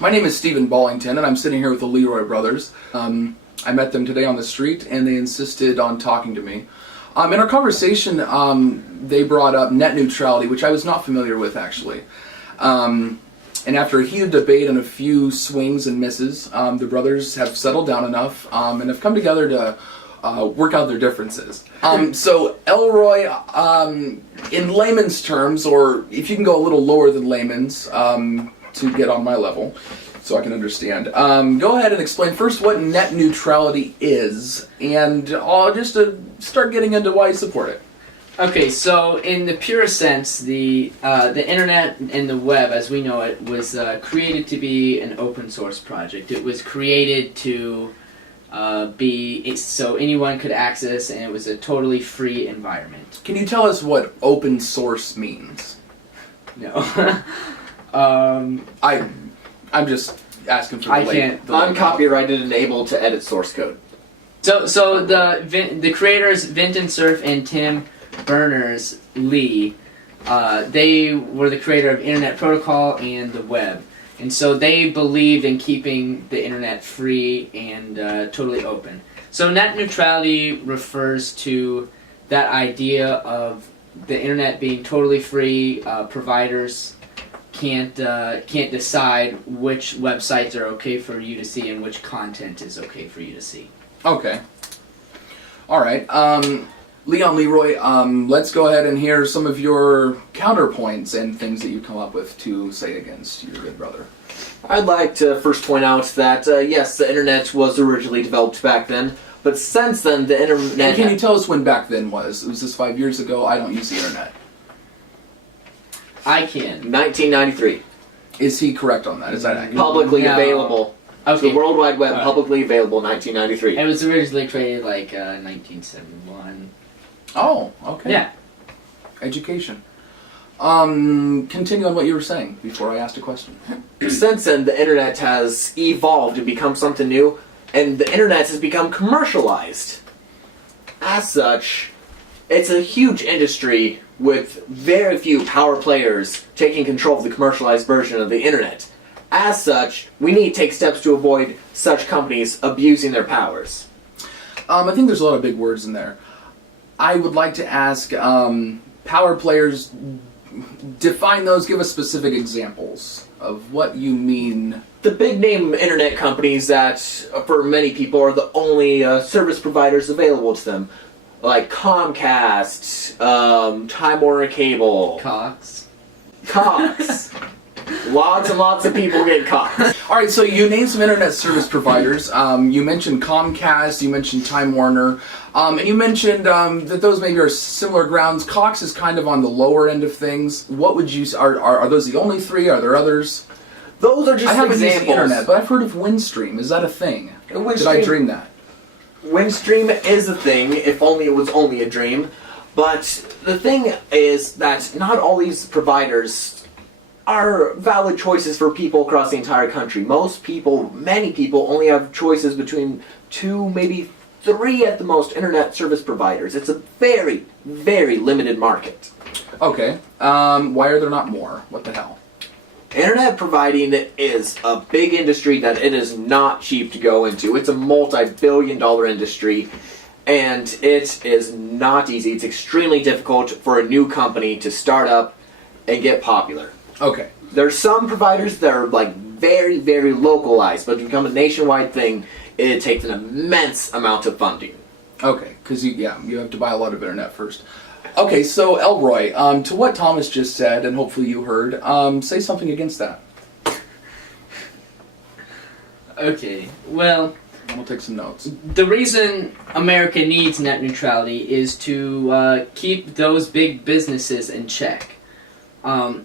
My name is Stephen Ballington, and I'm sitting here with the Leroy brothers. I met them today on the street, and they insisted on talking to me. In our conversation, they brought up net neutrality, which I was not familiar with, actually. And after a heated debate and a few swings and misses, the brothers have settled down enough and have come together to work out their differences. So, Elroy, in layman's terms, or if you can go a little lower than layman's to get on my level, so I can understand, go ahead and explain first what net neutrality is, and just to start getting into why you support it. Okay, so in the purest sense, the internet and the web, as we know it, was created to be an open source project. It was created to be so anyone could access, and it was a totally free environment. Can you tell us what open source means? No. I'm just asking for the uncopyrighted and able to edit source code. So the creators, Vinton Cerf and Tim Berners-Lee, they were the creator of Internet Protocol and the web. And so they believed in keeping the internet free and totally open. So net neutrality refers to that idea of the internet being totally free. Providers can't decide which websites are okay for you to see and which content is okay for you to see. Okay. All right. Leon Leroy, let's go ahead and hear some of your counterpoints and things that you come up with to say against your good brother. I'd like to first point out that, yes, the internet was originally developed back then, but since then the internet... And can you tell us when back then was? Was this 5 years ago? I don't use the internet. I can. 1993. Is he correct on that? Is that accurate? Publicly available. Okay. The World Wide Web, publicly available, 1993. It was originally created like 1971. Oh, okay. Yeah. Education. Continue on what you were saying before I asked a question. Since then, the internet has evolved and become something new, and the internet has become commercialized. As such, it's a huge industry with very few power players taking control of the commercialized version of the internet. As such, we need to take steps to avoid such companies abusing their powers. I think there's a lot of big words in there. I would like to ask, power players, define those, give us specific examples of what you mean. The big name internet companies that, for many people, are the only service providers available to them. Like Comcast, Time Warner Cable. Cox. Lots and lots of people get caught. Alright, so you named some internet service providers. You mentioned Comcast, you mentioned Time Warner, and you mentioned that those maybe are similar grounds. Cox is kind of on the lower end of things. What would you... Are those the only three? Are there others? Those are just I haven't examples. used the internet, but I've heard of Windstream. Is that a thing? Did I dream that? Windstream is a thing, if only it was only a dream. But the thing is that not all these providers are valid choices for people across the entire country. Many people only have choices between 2, maybe 3 at the most internet service providers. It's a very, very limited market. Okay. Why are there not more? What the hell? Internet providing is a big industry that it is not cheap to go into. It's a multi-billion-dollar industry, and it is not easy. It's extremely difficult for a new company to start up and get popular. Okay. There's some providers that are like very, very localized, but to become a nationwide thing, it takes an immense amount of funding. Okay, because you have to buy a lot of internet first. Okay, so Elroy, to what Thomas just said, and hopefully you heard, say something against that. Okay, well... We'll take some notes. The reason America needs net neutrality is to keep those big businesses in check.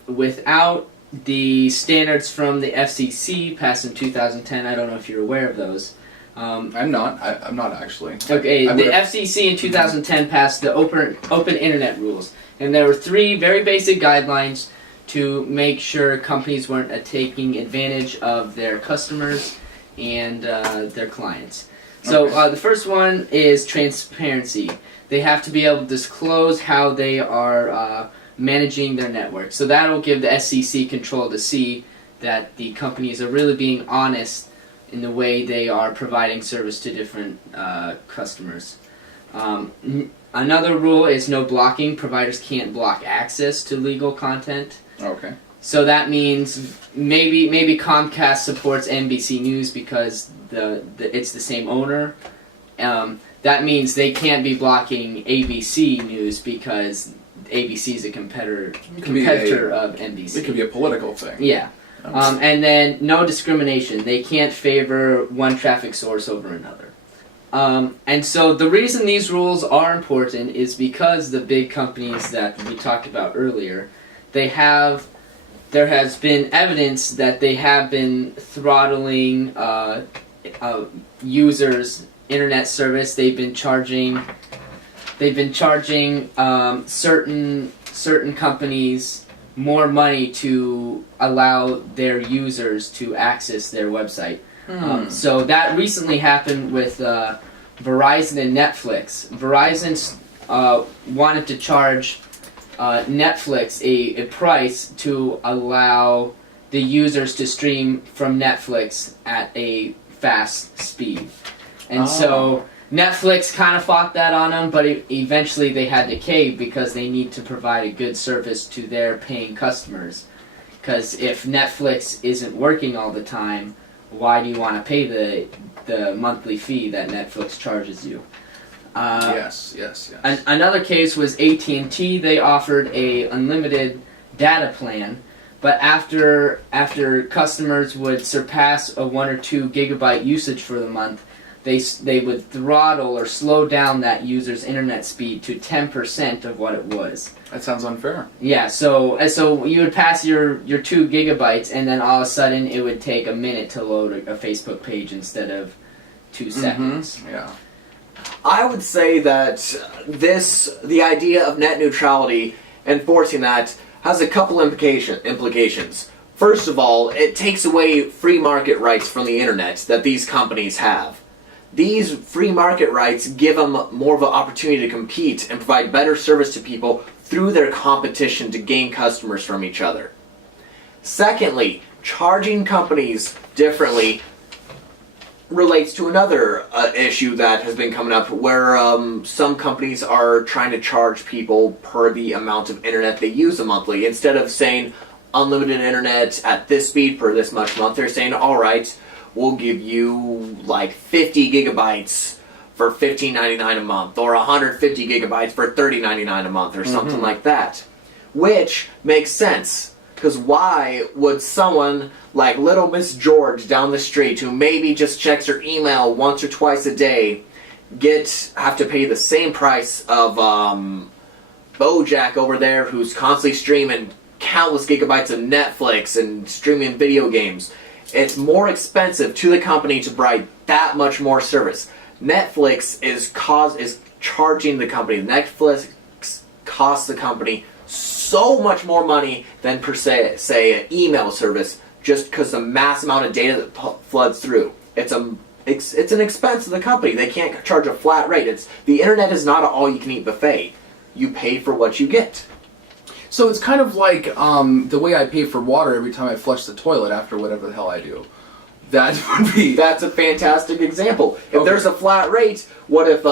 Without the standards from the FCC passed in 2010, I don't know if you're aware of those. I'm not actually. Okay, the FCC in 2010 passed the open internet rules, and there were 3 very basic guidelines to make sure companies weren't taking advantage of their customers and their clients. So the first one is transparency. They have to be able to disclose how they are managing their network. So that'll give the SEC control to see that the companies are really being honest in the way they are providing service to different customers. Another rule is no blocking. Providers can't block access to legal content. Okay. So that means maybe Comcast supports NBC News because it's the same owner. That means they can't be blocking ABC News because ABC is a competitor of NBC. It could be a political thing. Yeah. And then no discrimination. They can't favor one traffic source over another. And so the reason these rules are important is because the big companies that we talked about earlier, there has been evidence that they have been throttling users' internet service. They've been charging certain companies more money to allow their users to access their website. So that recently happened with Verizon and Netflix. Verizon wanted to charge Netflix a price to allow the users to stream from Netflix at a fast speed. And so Netflix kind of fought that on them, but eventually they had to cave because they need to provide a good service to their paying customers. Because if Netflix isn't working all the time, why do you want to pay the monthly fee that Netflix charges you? Yes. Another case was AT&T. They offered a unlimited data plan, but after customers would surpass a 1 or 2 gigabyte usage for the month, they would throttle or slow down that user's internet speed to 10% of what it was. That sounds unfair. Yeah, so you would pass your 2 gigabytes, and then all of a sudden it would take a minute to load a Facebook page instead of 2 seconds. Yeah. I would say that the idea of net neutrality, enforcing that, has a couple implications. First of all, it takes away free market rights from the internet that these companies have. These free market rights give them more of an opportunity to compete and provide better service to people through their competition to gain customers from each other. Secondly, charging companies differently relates to another issue that has been coming up where some companies are trying to charge people per the amount of internet they use a monthly. Instead of saying unlimited internet at this speed per this much month, they're saying, alright, we'll give you like 50 gigabytes for $15.99 a month, or 150 gigabytes for $30.99 a month, or something like that. Which makes sense. Because why would someone like little Miss George down the street, who maybe just checks her email once or twice a day, have to pay the same price of Bojack over there, who's constantly streaming countless gigabytes of Netflix and streaming video games? It's more expensive to the company to provide that much more service. Netflix is charging the company. Netflix costs the company so much more money than per se an email service, just because the mass amount of data that floods through. It's an expense to the company. They can't charge a flat rate. The internet is not an all-you-can-eat buffet. You pay for what you get. So it's kind of like the way I pay for water every time I flush the toilet after whatever the hell I do. That would be... That's a fantastic example. If there's a flat rate, what if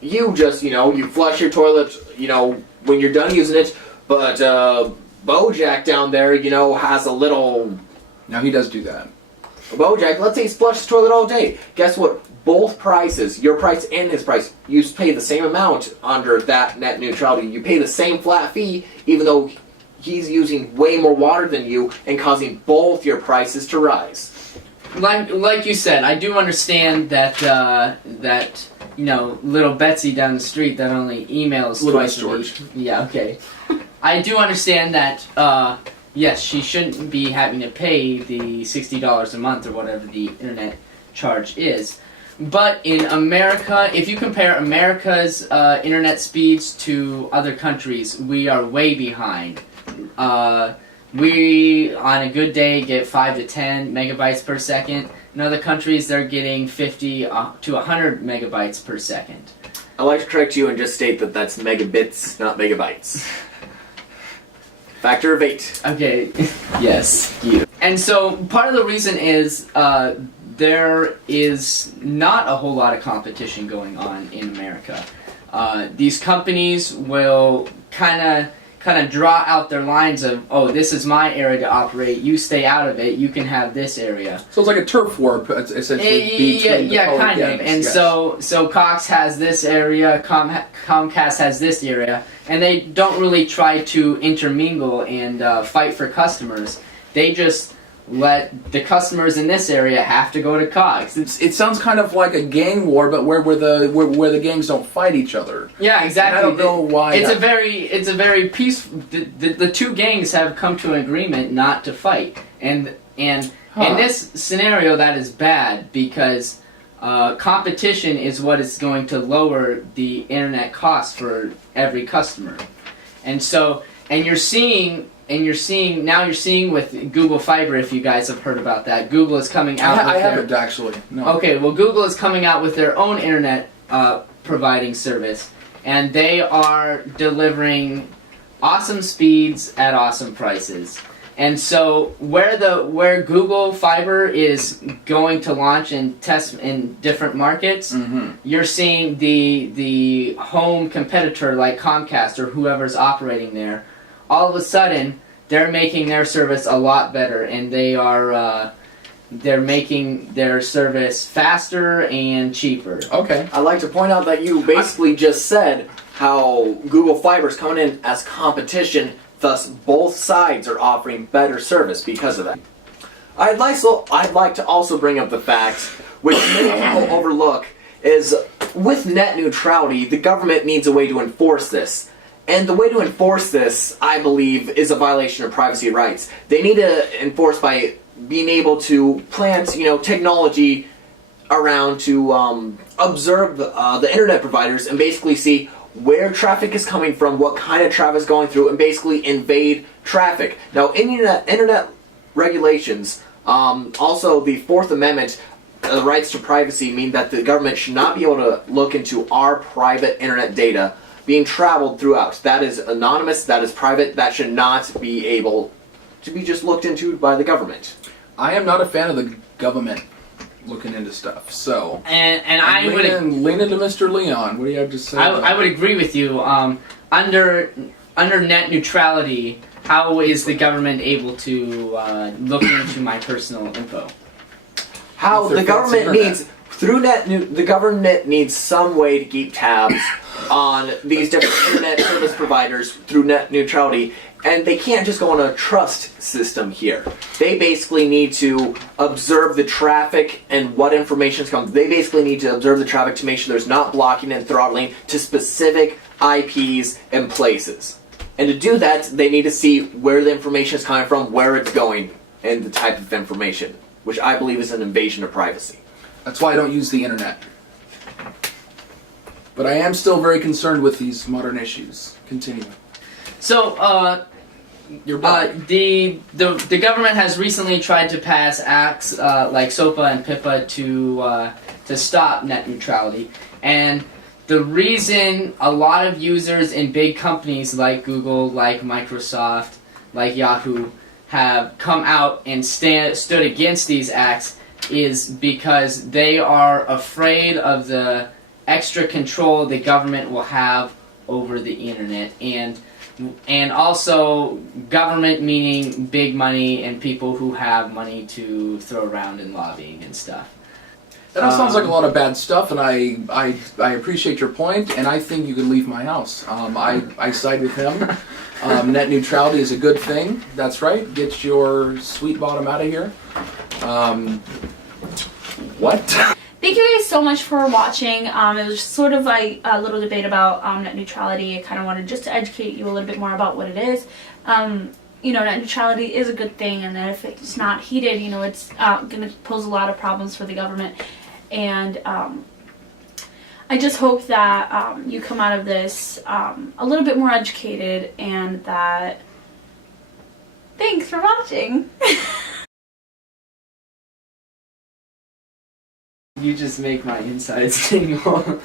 you just, you flush your toilet, when you're done using it, but Bojack down there, has a little... Now he does do that. Bojack, let's say he's flushed his toilet all day. Guess what? Both prices, your price and his price, you pay the same amount under that net neutrality. You pay the same flat fee, even though he's using way more water than you and causing both your prices to rise. Like you said, I do understand that little Betsy down the street that only emails Little twice a week. George. Yeah, okay. I do understand that. Yes, she shouldn't be having to pay the $60 a month or whatever the internet charge is. But in America, if you compare America's internet speeds to other countries, we are way behind. We, on a good day, get 5 to 10 megabytes per second. In other countries, they're getting 50 to 100 megabytes per second. I'd like to correct you and just state that that's megabits, not megabytes. Factor of 8. Okay, yes, you. And so part of the reason is there is not a whole lot of competition going on in America. These companies will kind of draw out their lines of, oh, this is my area to operate. You stay out of it. You can have this area. So it's like a turf war, essentially. Between the kind of. gangs. And Yes. so Cox has this area, Comcast has this area, and they don't really try to intermingle and fight for customers. They just let the customers in this area have to go to Cox. It sounds kind of like a gang war, but where the gangs don't fight each other. Yeah, exactly. And I don't know why. It's a very peaceful. The two gangs have come to an agreement not to fight, and in this scenario that is bad because competition is what is going to lower the internet cost for every customer, and you're seeing with Google Fiber, if you guys have heard about that, Google is coming out. I haven't actually. No. Okay, well, Google is coming out with their own internet providing service, and they are delivering awesome speeds at awesome prices. And so, where Google Fiber is going to launch and test in different markets, you're seeing the home competitor like Comcast or whoever's operating there. All of a sudden, they're making their service a lot better, and they're making their service faster and cheaper. Okay. I'd like to point out that you basically just said how Google Fiber is coming in as competition, thus both sides are offering better service because of that. I'd like to also bring up the fact, which many people overlook, is with net neutrality, the government needs a way to enforce this. And the way to enforce this, I believe, is a violation of privacy rights. They need to enforce by being able to plant, technology around to observe the internet providers and basically see where traffic is coming from, what kind of traffic is going through, and basically invade traffic. Now, internet regulations, also the Fourth Amendment, the rights to privacy, mean that the government should not be able to look into our private internet data being traveled throughout. That is anonymous, that is private, that should not be able to be just looked into by the government. I am not a fan of the government looking into stuff, so... And I would... Lean into Mr. Leon. What do you have to say? I would agree with you. Under net neutrality, how is the government able to look into my personal info? How the government needs... the government needs some way to keep tabs on these different internet service providers through net neutrality, and they can't just go on a trust system here. They basically need to observe the traffic and what information is coming. They basically need to observe the traffic to make sure there's not blocking and throttling to specific IPs and places. And to do that, they need to see where the information is coming from, where it's going, and the type of information, which I believe is an invasion of privacy. That's why I don't use the internet. But I am still very concerned with these modern issues. Continue. So, the government has recently tried to pass acts like SOPA and PIPA to stop net neutrality, and the reason a lot of users in big companies like Google, like Microsoft, like Yahoo have come out and stood against these acts is because they are afraid of the extra control the government will have over the internet, and also government meaning big money and people who have money to throw around in lobbying and stuff. That all sounds like a lot of bad stuff, and I appreciate your point, and I think you can leave my house. I side with him. Net neutrality is a good thing. That's right. Get your sweet bottom out of here. What? Thank you guys so much for watching. It was sort of like a little debate about net neutrality. I kind of wanted just to educate you a little bit more about what it is. Net neutrality is a good thing, and that if it's not heeded, it's going to pose a lot of problems for the government. And I just hope that you come out of this a little bit more educated, and that... Thanks for watching! You just make my insides tingle.